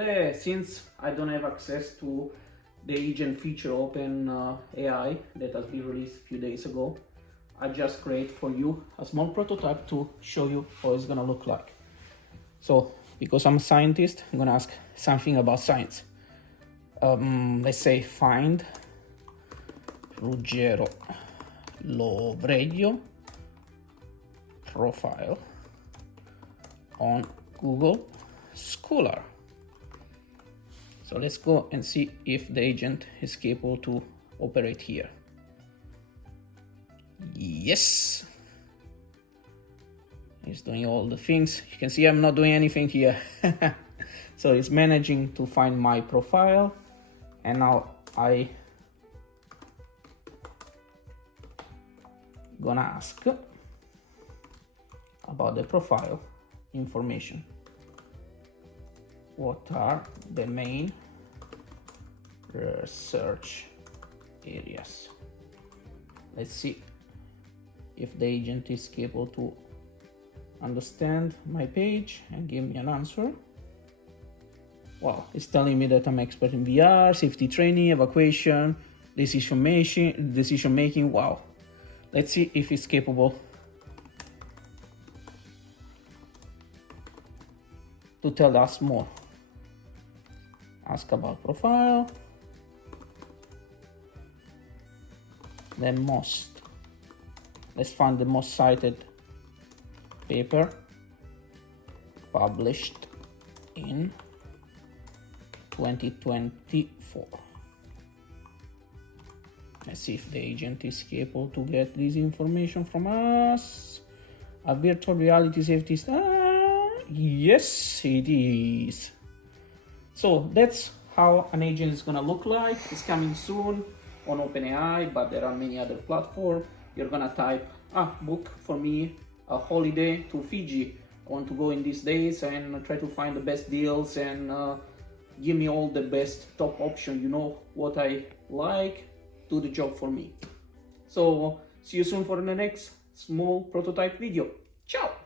And since I don't have access to the agent feature OpenAI that has been released a few days ago, I just create for you a small prototype to show you how it's gonna look like. So, because I'm a scientist, I'm gonna ask something about science. Let's say find Ruggero Lovreggio profile on Google Scholar. So let's go and see if the agent is capable to operate here. Yes, it's doing all the things. You can see I'm not doing anything here. So it's managing to find my profile, and now I gonna ask about the profile information. What are the main research areas? Let's see if the agent is capable to understand my page and give me an answer. Wow, it's telling me that I'm expert in VR, safety training, evacuation, decision making. Wow. Let's see if it's capable to tell us more. Ask about profile. Then let's find the most cited paper published in 2024. Let's see if the agent is capable to get this information from us. A virtual reality safety yes, it is. So that's how an agent is gonna look like. It's coming soon on OpenAI, but there are many other platforms. You're gonna type, book for me a holiday to Fiji. I want to go in these days, and try to find the best deals and give me all the best top option. You know what I like, do the job for me. So see you soon for the next small prototype video. Ciao!